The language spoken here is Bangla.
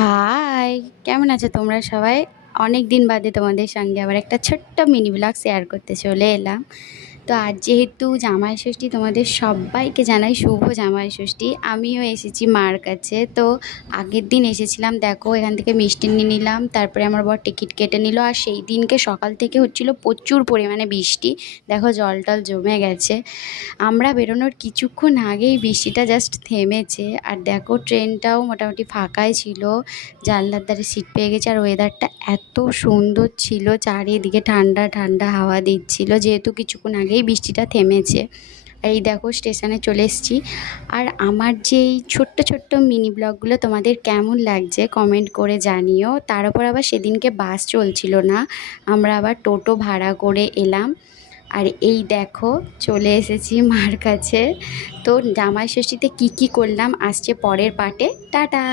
হাই, কেমন আছো তোমরা সবাই? অনেক দিন বাদে তোমাদের সঙ্গে আবার একটা ছোট্ট মিনি ব্লগ শেয়ার করতে চলে এলাম। তো আজ যেহেতু জামাই ষষ্ঠী, তোমাদের সবাইকে জানাই শুভ জামাই ষষ্ঠী। আমিও এসেছি মার কাছে। তো আগের দিন এসেছিলাম, দেখো এখান থেকে মিষ্টি নিয়ে নিলাম, তারপরে আমার বর টিকিট কেটে নিল। আর সেই দিনকে সকাল থেকে হচ্ছিল প্রচুর পরিমাণে বৃষ্টি, দেখো জল টল জমে গেছে। আমরা বেরোনোর কিছুক্ষণ আগেই বৃষ্টিটা জাস্ট থেমেছে। আর দেখো ট্রেনটাও মোটামুটি ফাঁকাই ছিল, জানলার ধারে সিট পেয়ে গেছে। আর ওয়েদারটা এত সুন্দর ছিল, চারিদিকে ঠান্ডা ঠান্ডা হাওয়া দিচ্ছিল, যেহেতু কিছুক্ষণ আগেই বৃষ্টিটা থেমেছে। এই দেখো স্টেশনে চলে এসেছি। আর আমার যে এই ছোট্ট ছোট্ট মিনি ব্লগগুলো তোমাদের কেমন লাগছে কমেন্ট করে জানিও। তার উপর আবার সেদিনকে বাস চলছিল না, আমরা আবার টোটো ভাড়া করে এলাম। আর এই দেখো চলে এসেছি মার কাছে। তো জামাই ষষ্ঠীতে কী কী করলাম আসছে পরের পার্টে। টাটা।